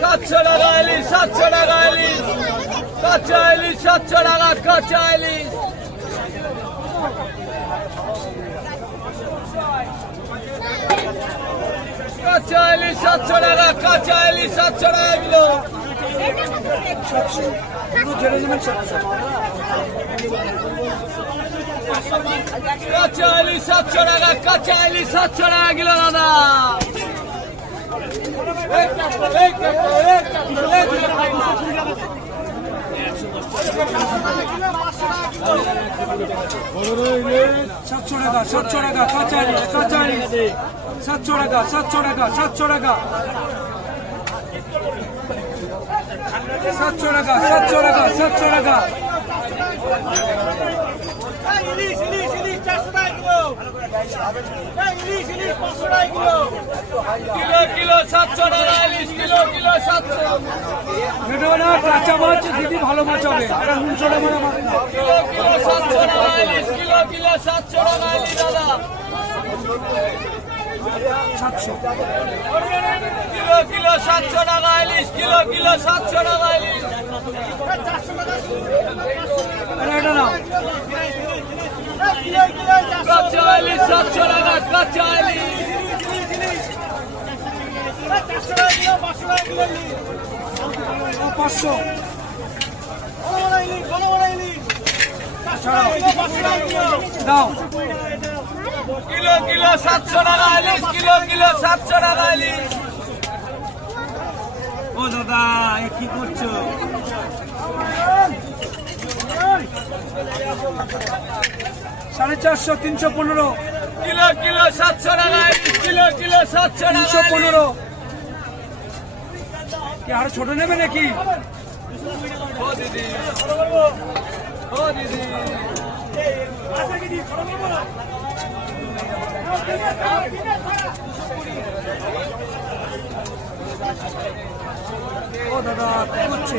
700 টাকা ইলিশ, 700 টাকা ইলিশ, কাঁচা ইলিশ 700 টাকা, কাঁচা ইলিশ। কাঁচা ইলিশ 700 টাকা, কাঁচা ইলিশ 700 টাকা কিলো। কাঁচা ইলিশ 700 টাকা, কাঁচা ইলিশ 700 টাকা কিলো দাদা। সাতশো টাকা কাঁচা ইলিশ, কাঁচা ইলিশ 700 টাকা, 700 টাকা, 700 টাকা, 700 টাকা, 700 টাকা, 700 টাকা। ইলিশ ইলিশ ইলিশ 400 টাকা কিলো। ইলিশ ইলিশ 500 টাকা কিলো। কিলো কিলো 700 টাকা ইলিশ, কিলো কিলো 700। এটা না কাঁচা মাছ দিদি, ভালো মাছ হবে। এটা 900 টাকা মাছ। কিলো কিলো 700 টাকা ইলিশ, কিলো কিলো 700 টাকা ইলিশ দাদা। 700 কিলো কিলো 700 টাকা ইলিশ, কিলো কিলো 700 টাকা ইলিশ। এটা না কাঁচা ইলিশ 700 টাকা, কাঁচা ইলিশ। 500 দাও। কিলো কিলো 700 টাকা ইলিশ, কিলো কিলো 700 টাকা ইলিশ। ও দাদা এ কি করছো? 450 315 কিলো কিলো 700 টাকা ইলিশ, কিলো কিলো 700 টাকা ইলিশ। 315 কি আরো ছোট নেবে নাকি? ও দিদি, ও দিদি। ও দাদা কি করছে?